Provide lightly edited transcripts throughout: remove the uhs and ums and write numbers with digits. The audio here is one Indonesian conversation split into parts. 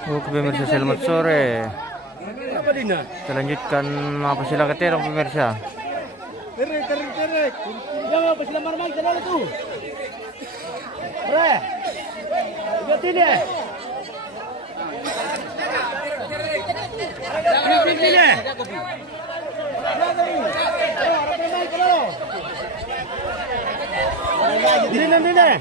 Oke pemirsa, selamat sore. Kita lanjutkan apa sila keterong pemirsa. Terik. Yang apa sila marmai sana tu? Bre. Lihat ini. Ini. Ini. Udah.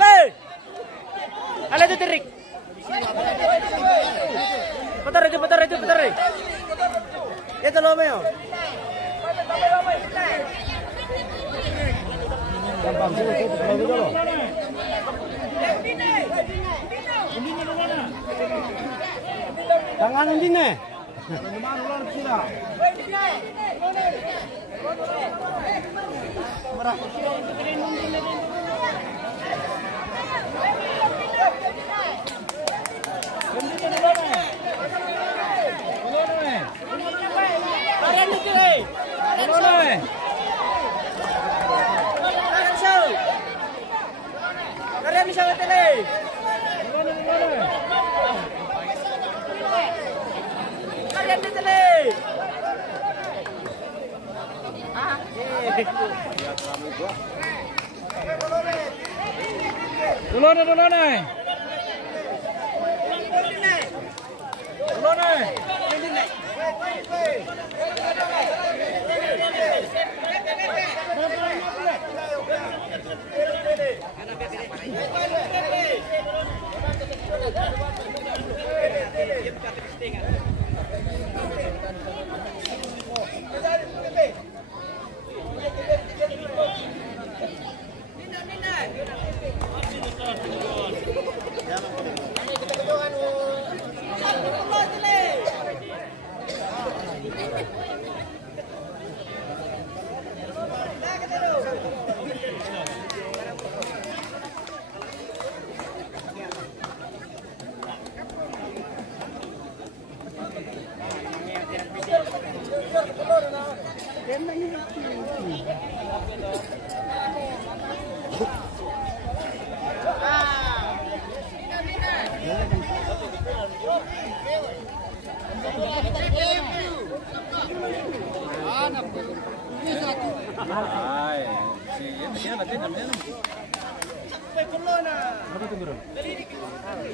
Hey! Ala itu terik. Putar itu. Itu lo meo. Tangan undine.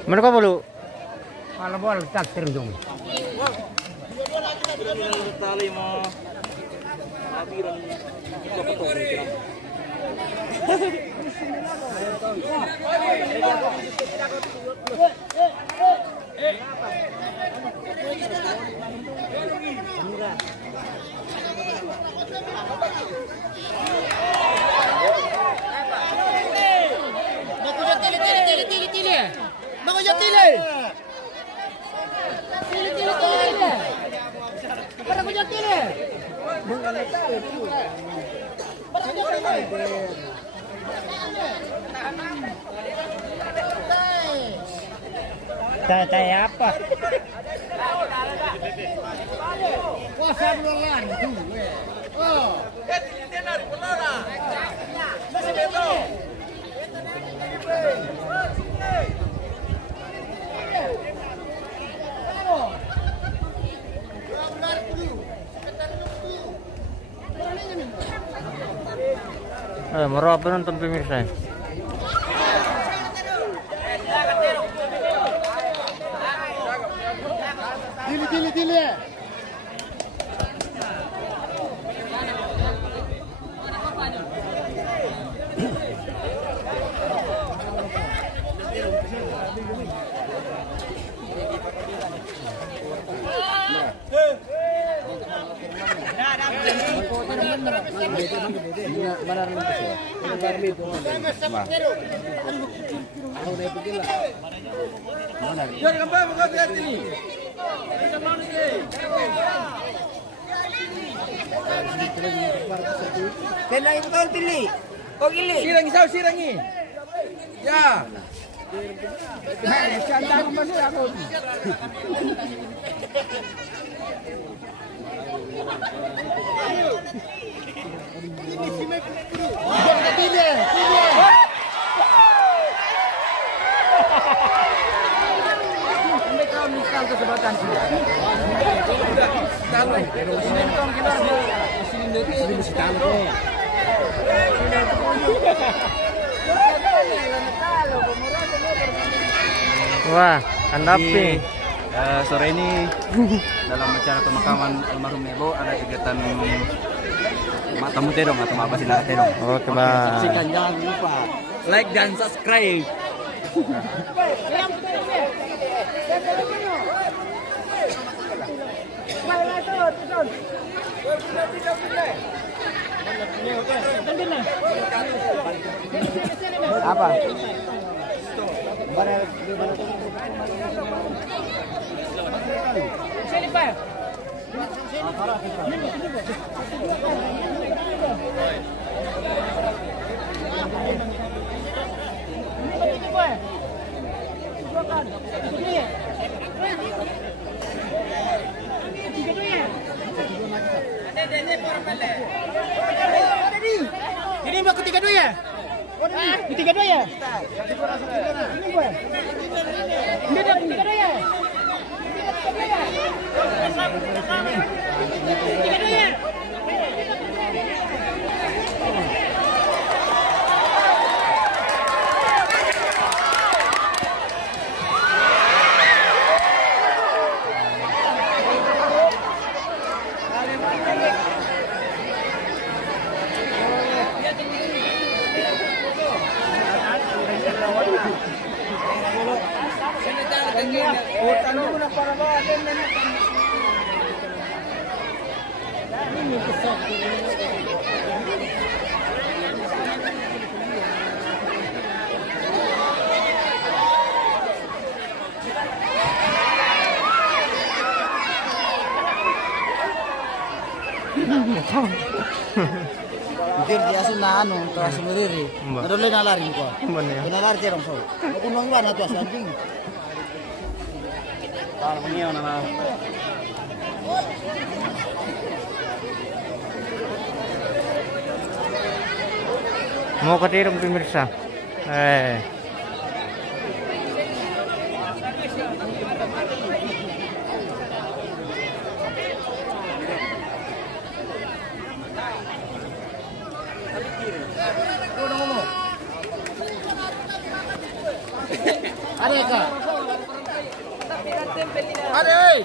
Mana kau bolu? Kalau bol tak terjung. Tali mo. Abiran. Tanya apa? Puasa bulan itu. Oh. Merap nonton pemirsa. Dili. Kena itu tahun pilih. Oh gili. Sirangi sao sirangi. Ya. Cantang masih aku. Mereka misal kesempatan sih. Wah, kandapi. Sore ini dalam acara pemakaman almarhum Nebo ada kegiatan matamu terong atau apa sih terong. Oke, Bang. Saksikan jangan lupa like dan subscribe. Apa? Sini Pak. Ini mau ketiga dua ya? Ketiga dua ya? Ini gue. Ini dia ketiga dua ya? Ketiga dua ya? Pikir dia sudah anu, terus sendiri. Terus le nalarin ko. Mana ya? Nalar cerong so. Aku nang ba na tuas anjing. Kalau mengiau nama. Mau ketirung pemirsa. Ada Kak? Ada.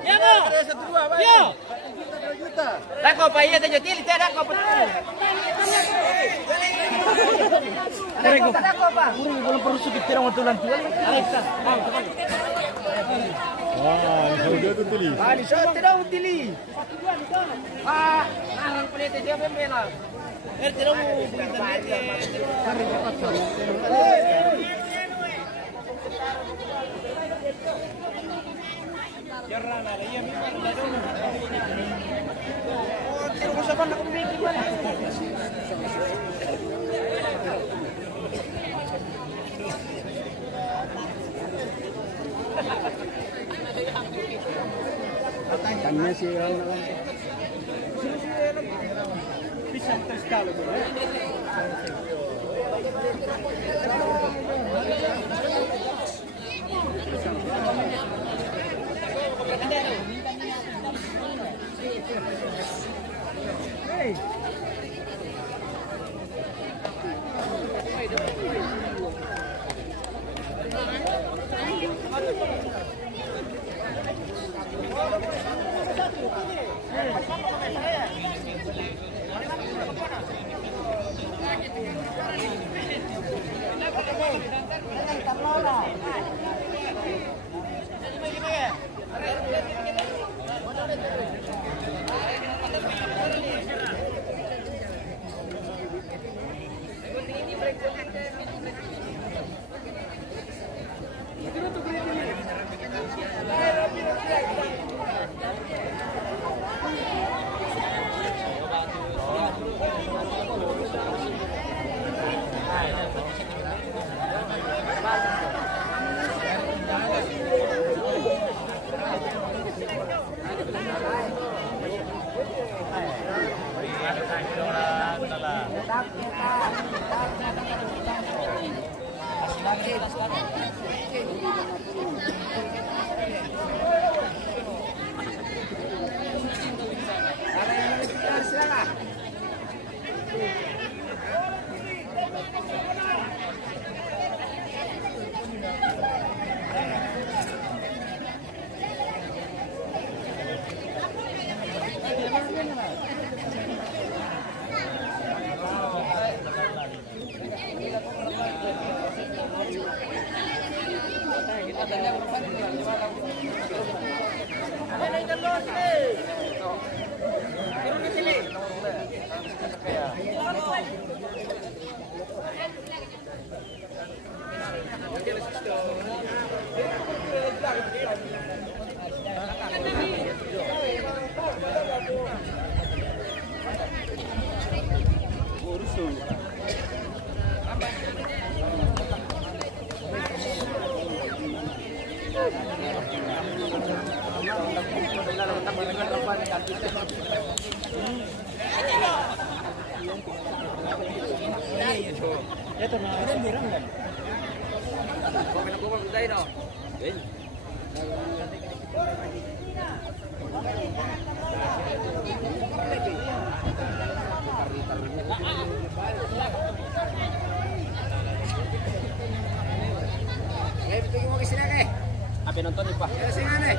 Ya mo. Ada satu dua, Pak. Yo. Dako pa iya sa jotil, dako pa. Dako pa. Uri belum perlu sukit terong tulan tuan. Alisa. Alisa tidak utili. Arang pelete dia pembela. Tidak mau Kanya sih Apa nonton nih Pak? Ya sing aneh.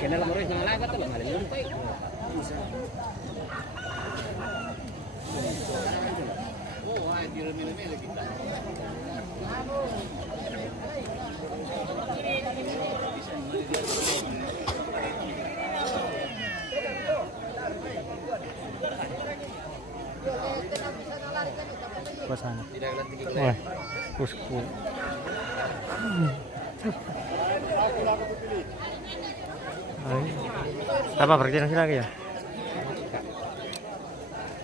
Kena lah murih nang lagat lah ngalih. Oh, ay mil kita. Sana. Wah, pusku. Apa berjalan lagi ya?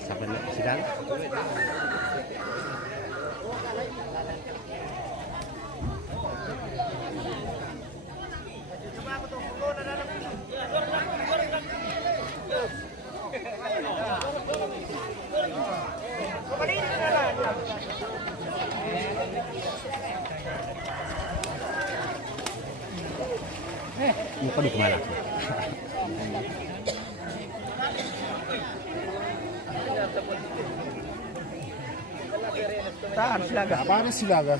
Sampai sidang. Muka di kemana? Tahan silaga. Apa silaga?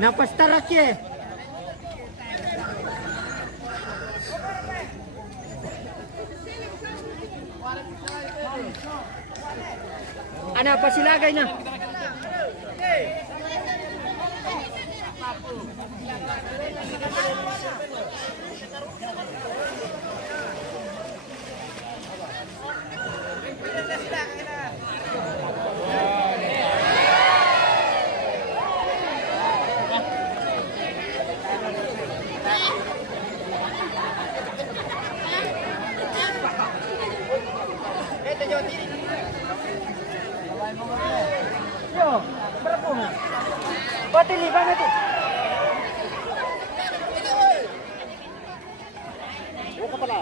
Napas tarak ya. Ana apa silagay na? Yo, berapa na? Pati liban na to. Buka pala.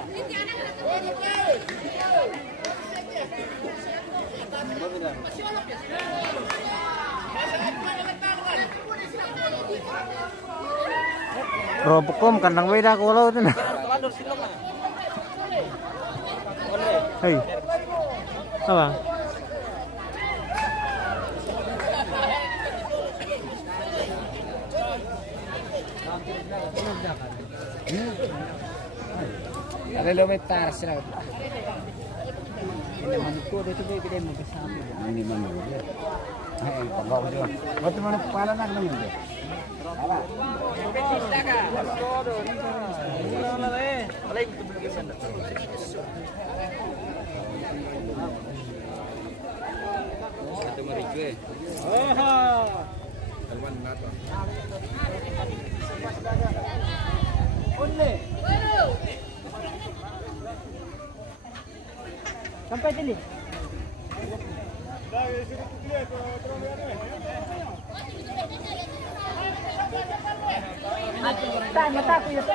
Robokom kandang beda kalau itu nah. Hei. Apa? Ada lometar sila. Ini manukul itu gede mo kasama. Ini mana? Ay, pagaw mo. Ba't mo na pala na naman mo? Satu mericu. Sampai sini. Mata ko yun.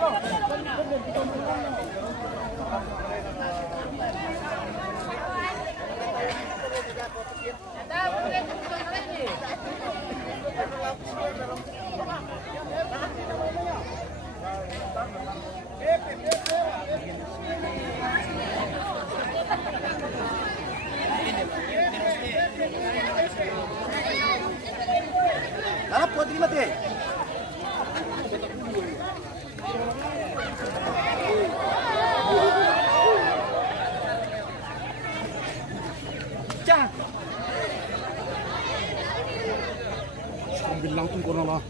Harap po, di mati. Cak. Bilang tuh kono lah.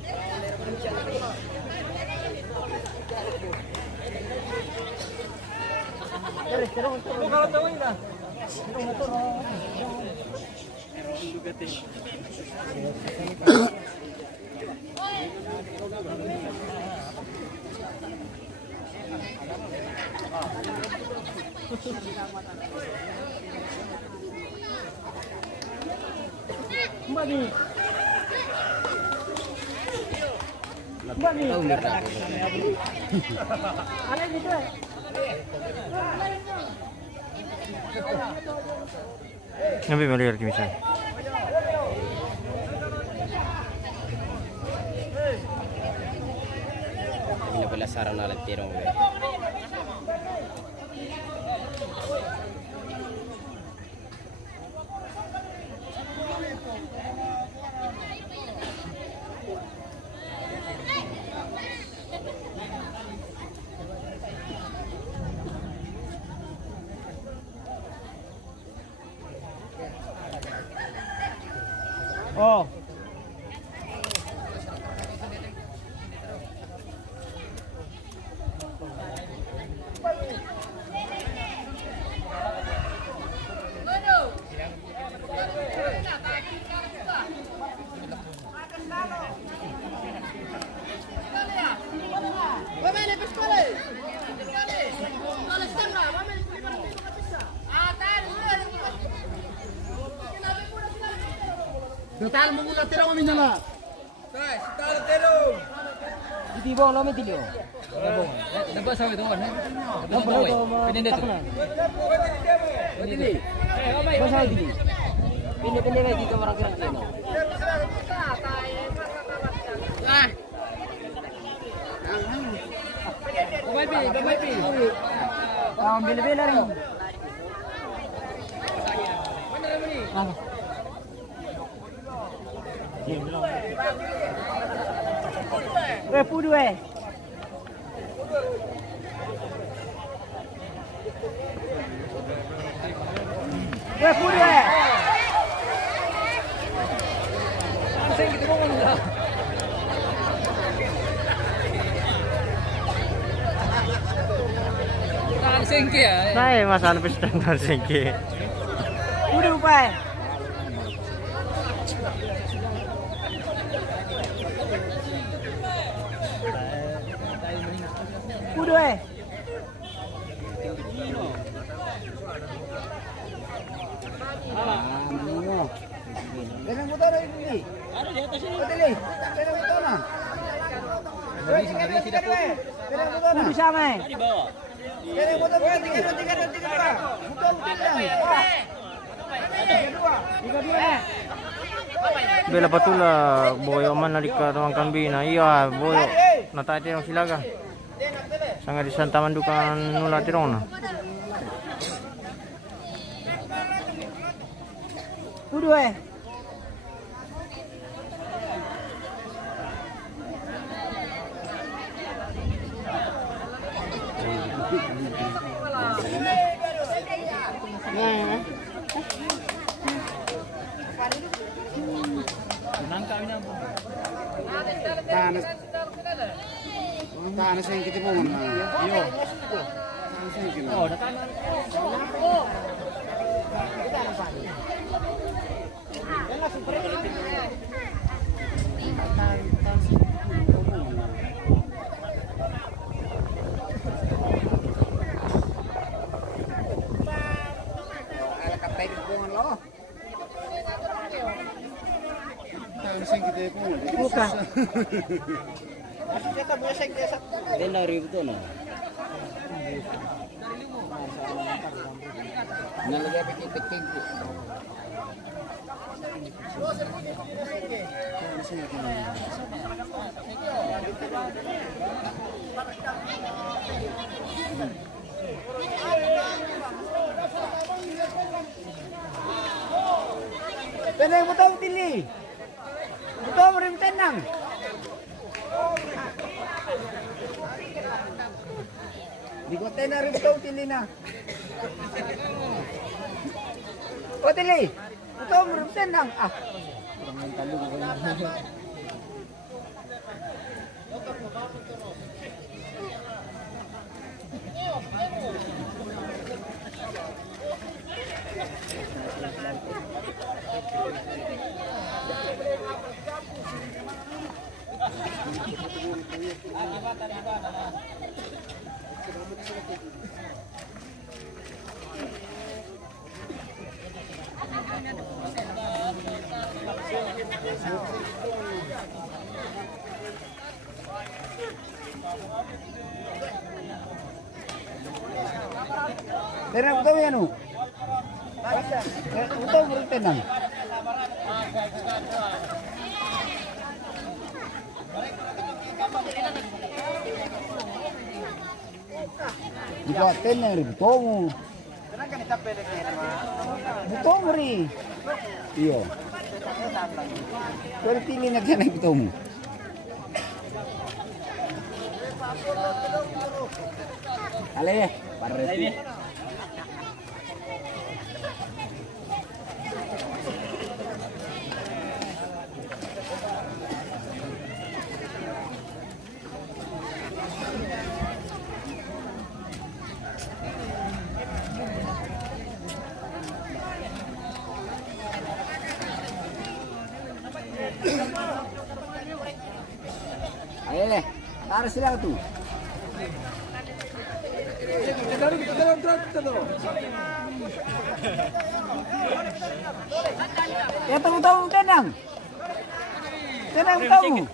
Bagi. Bagi. Ada gitu. Ngapain melihat misal? Pinapalasaran na lang tirong. Oh. Total mula tiro kami nala. Guys, total tiro. Di bawah lama tilo. Dapat sa ito, ano? Pinindi to. Pinindi. Basa dili. Pinindi lagi dito marang kira. Ah. Gamay pi. Bila-bila rin. Pudu eh. Pudu eh. Sing gitu ngomong lah. Singki ya. Nah, mas anu pesta nang singki. Pudu pa. Pudu eh. Ganang motor ini. Ada di atas ini. Betul ni. Ganang motor na. Ganang motor na. Pudu sama eh. Di bawah. Ganang motor tiga dua. Betul lang. Tiga dua. Bela patula boyo man nalika ruang kambina. Iya, boyo. Natati ang silaga. Sangat di Santa Mandukan nula tirona. Pudu eh. Tahan sa kita mo. Iyo. Oh, datang. Bukan. Tena ribu to na. Nalagay pa kitik-tik. Tenang betul tili. Betul merim tenang. Di ko tenang rin betul tili na. O tili. Betul merim tenang. Ah. Tenang betul ya nu. Betul merim tenang. Dibuatin na rin, betul mo. Betul mo rin. Iyo. Pero tili na dyan ay betul mo. Alay, para rin. Ayo deh, taruh sila tuh. Ya tahu tenang. Tenang tahu.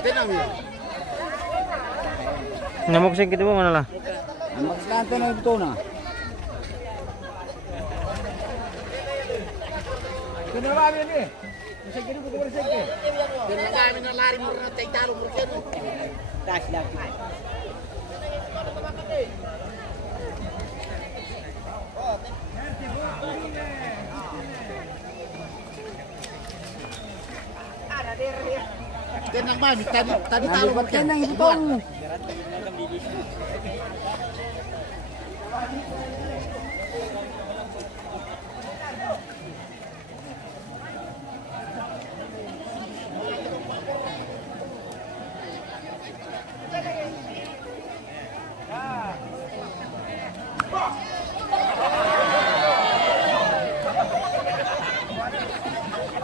Tenang ya. Nyamuk sing gitu mana lah? Magkanta na ito na. Kenapa ini? Bisa gini betul betul sih. Kami na lari mo na tayo talo mo rin. Tas lang. Tenang ba, tadi talo mo Tenang ito.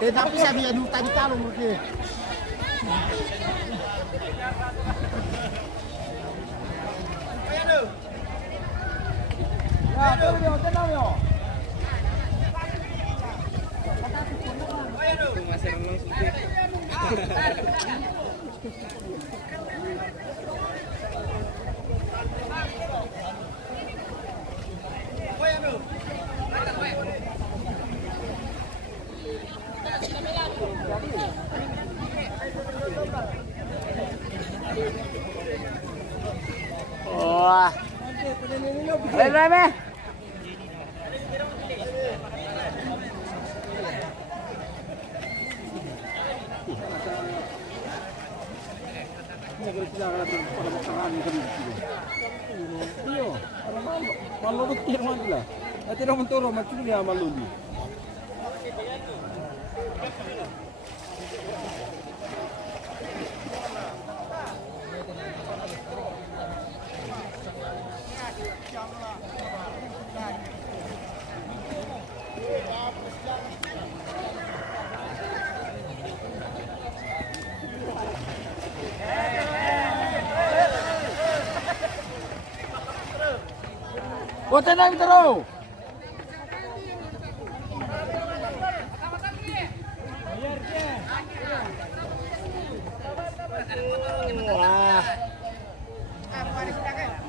Tapi sabi anu tadi talo mo rin. Wah. Reme. Malulot yan man nila. At yun naman turo, magkili niya maluli. Bote na bitaro. Wah.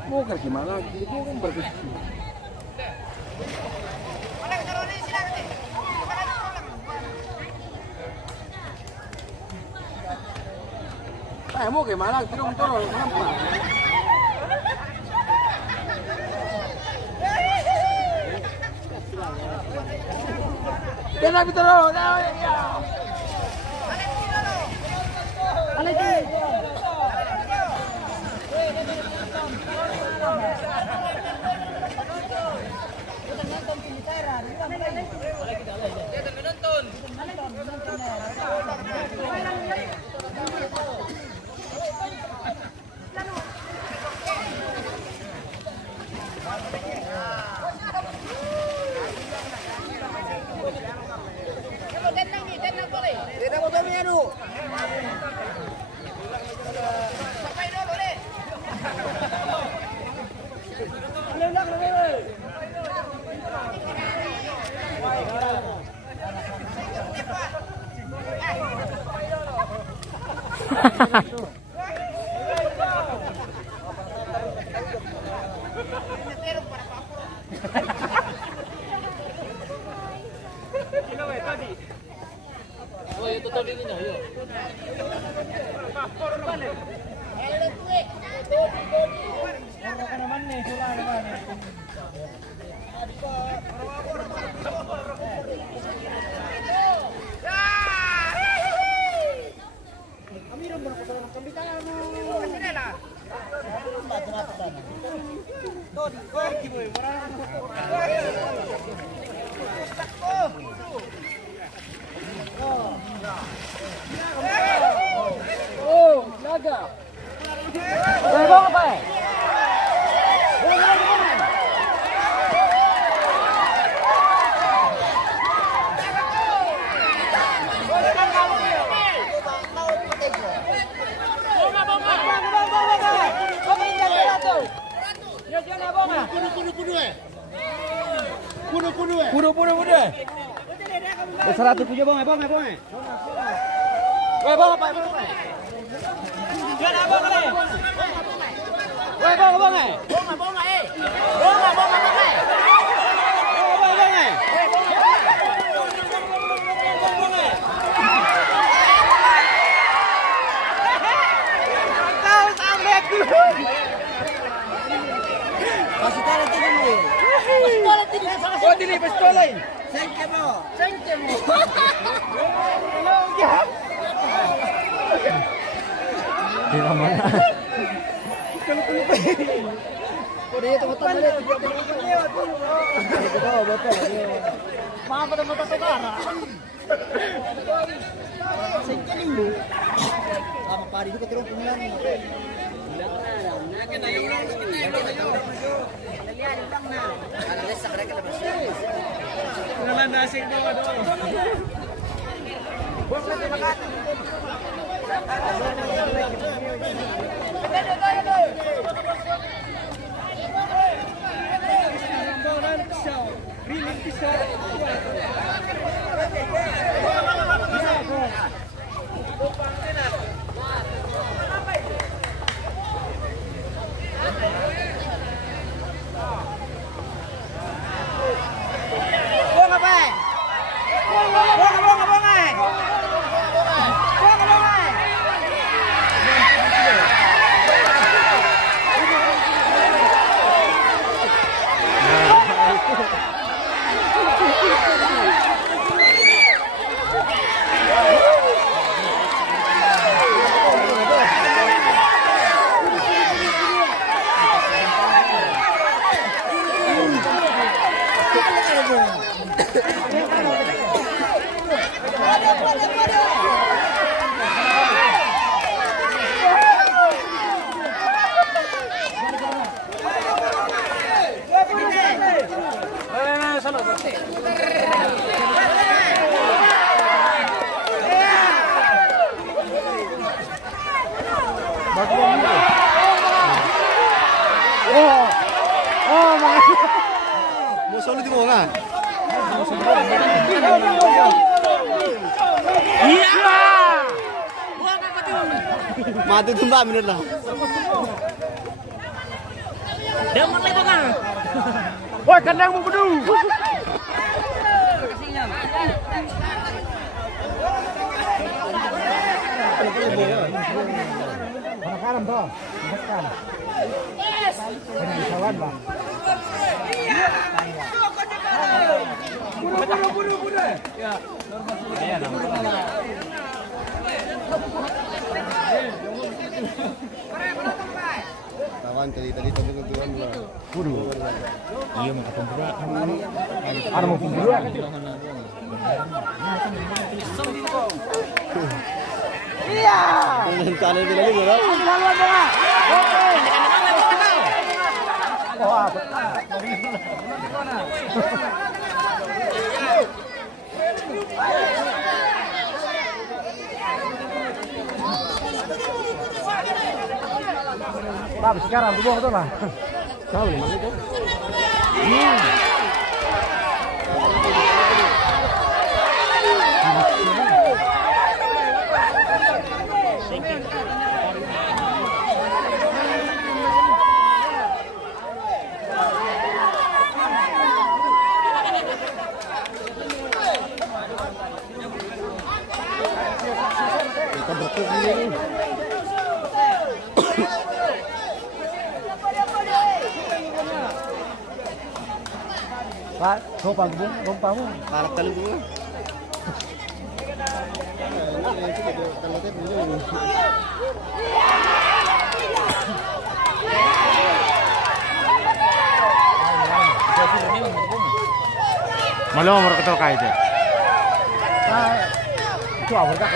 Bukan gimana? Bukan bagus. Mau gimana? Turun. Kena bitaro. Kudu. Seratus punya bang. Weh bang apa? Jangan abang kali. Weh bang. Bonga. Kau sampai dulu. Kasih tarik ini. Oh, ini pistola ini. Sengke mo. Di mana? Udah itu betul balik. Maaf pada mata tegara. Sengke nih. Lama pari juga terus punya. Oh, makanya. Mau solo di mana? Iya. Mati tuh Mbak bener lah. Dia mulai kan. Woi, kandang mau bedu. Kanan toh, tekan. Dengan jalan bang. Buru. Ya. Kawan tadi tunggu tuan lah. Buru. Iya mau ketemu buru. Ada mau buru. Iya. Tanah di lagi bro. Oh, apa? Tapi sekarang tuh betul lah. Tahu nih mana itu? Kita bertemu ini. Pak, sopan tuh, rompamu. Parah kali dulu. Malu mau ketol kayak itu. Itu apa dah?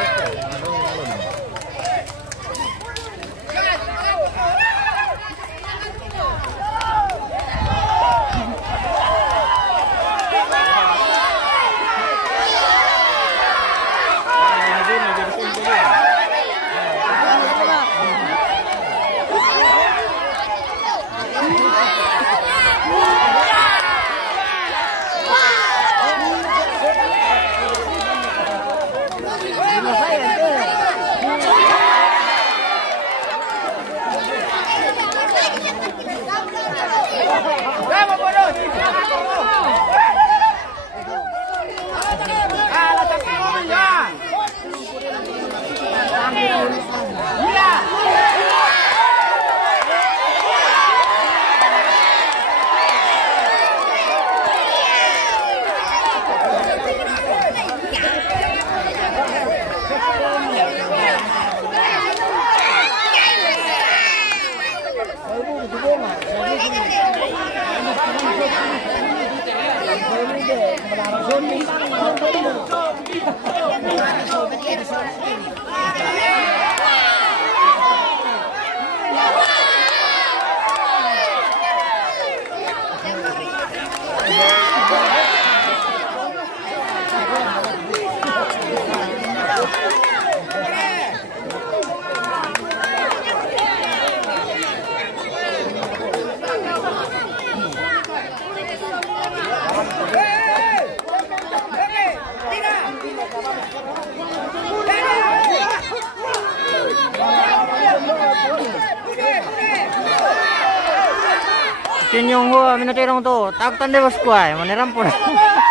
Tinyong ho, minatirong to. Takutan deh bos kuai, maniram pun.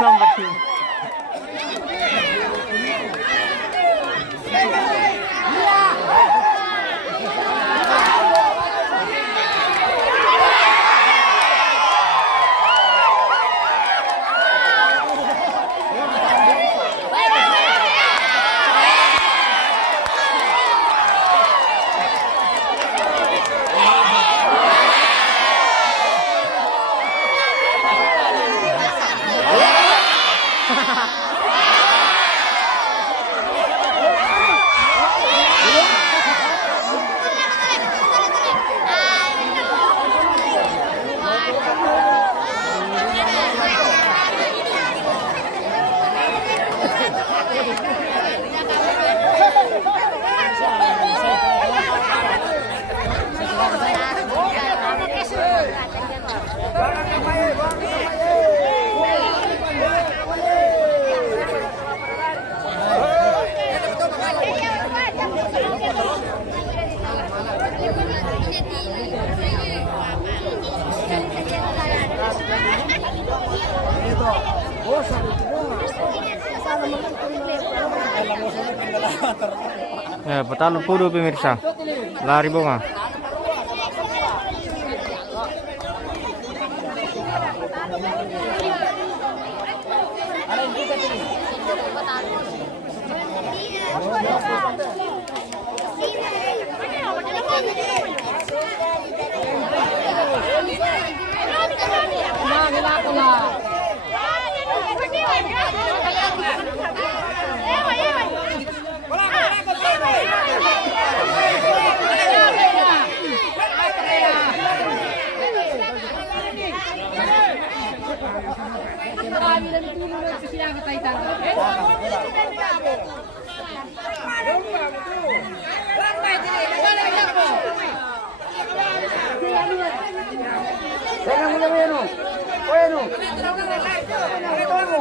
Sampai sini. Ya, petalo pudo pemirsa. Lari bunga.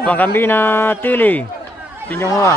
Pangkambina tili. Pinyong hua.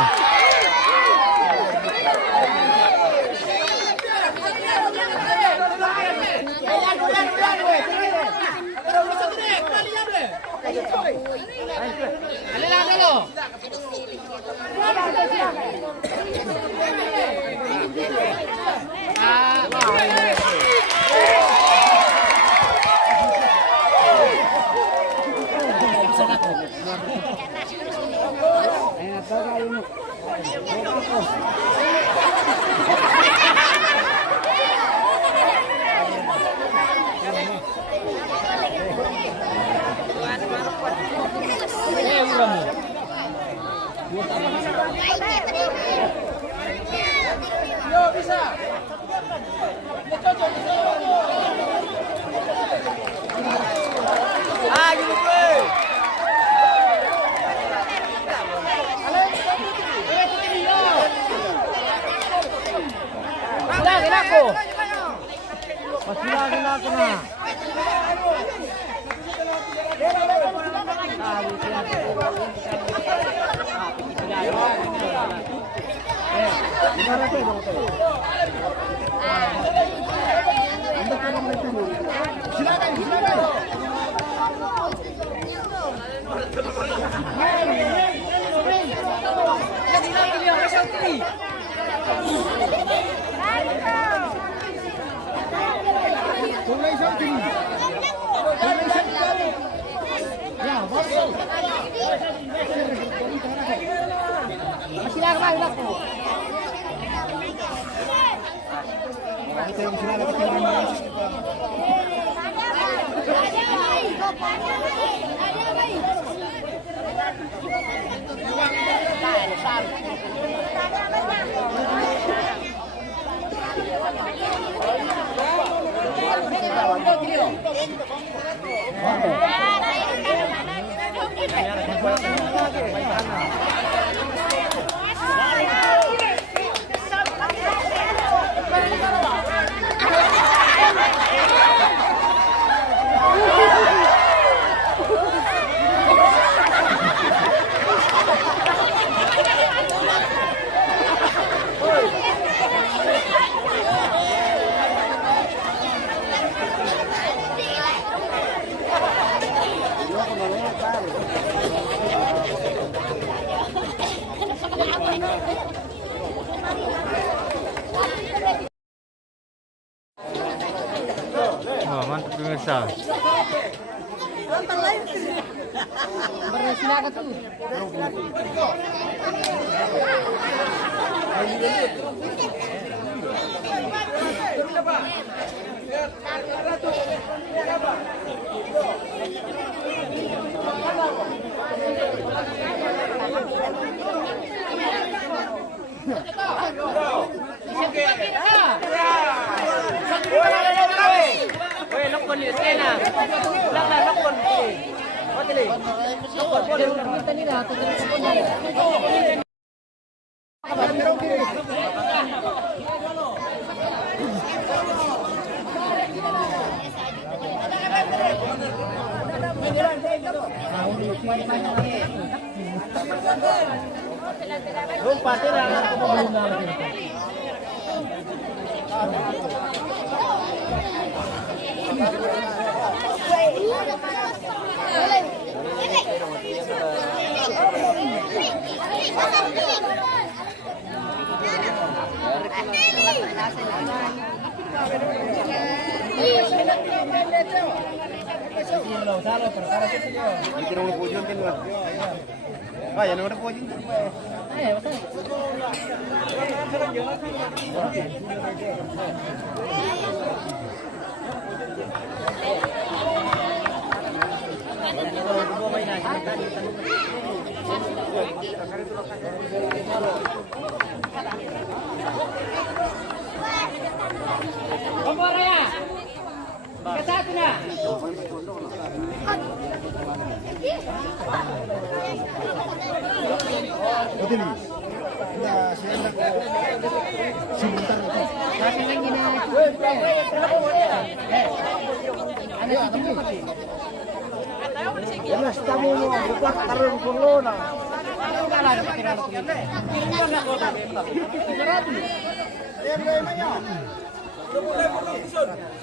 Oh, mantap pemirsa.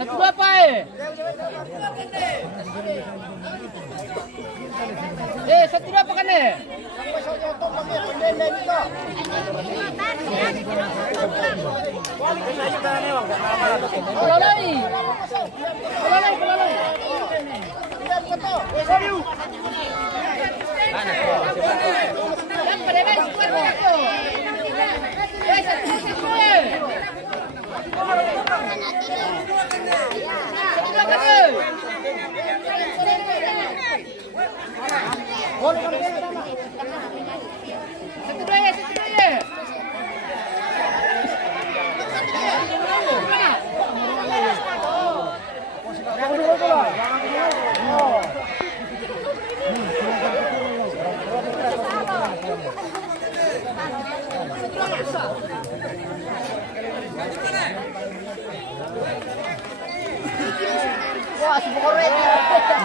Satu berapa satu berapa kan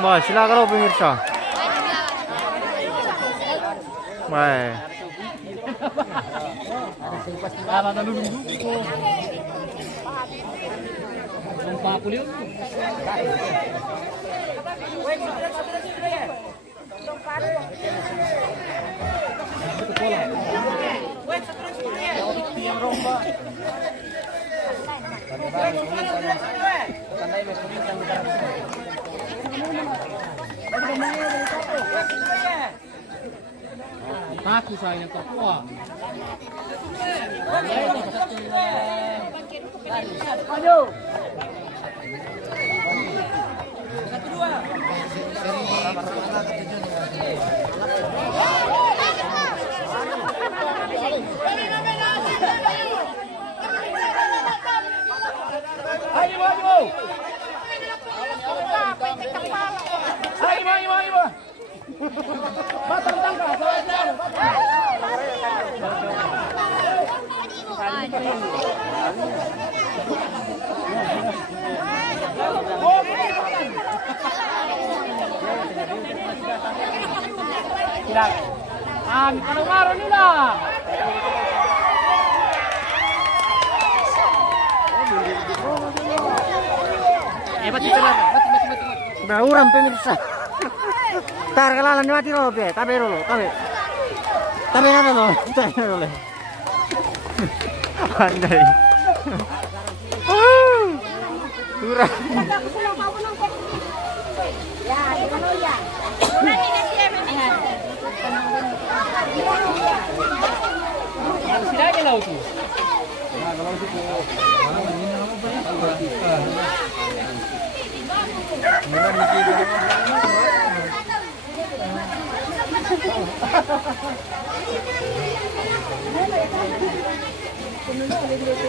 Ba, sila kalau pemirsa. Baik. Aku sayang terkuat. Ayo. Kalau marah ni lah. Mati. Bauran pemirsa. Tar kalalan mati lo be, tabe lo, tabe. Tabe nada lo, tabe lo. Pandai. Kurang. Ya, di mana ya? Mati na siya, mati. Sila ke laut tu.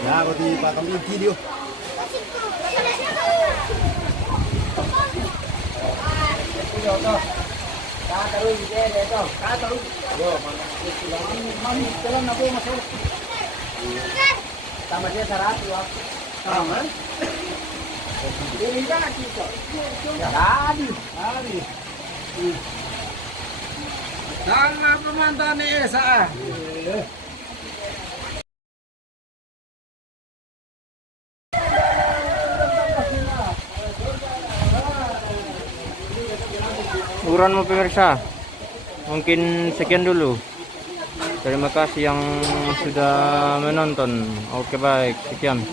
Nah, kalau di Pak Kamil video. Sama dia 100 waktu. Sama. Ini kan kita. Ya, hari. Jangan pemantan Esa. Ukuran mo pemirsa. Mungkin sekian dulu. Terima kasih yang sudah menonton. Oke, baik, sekian.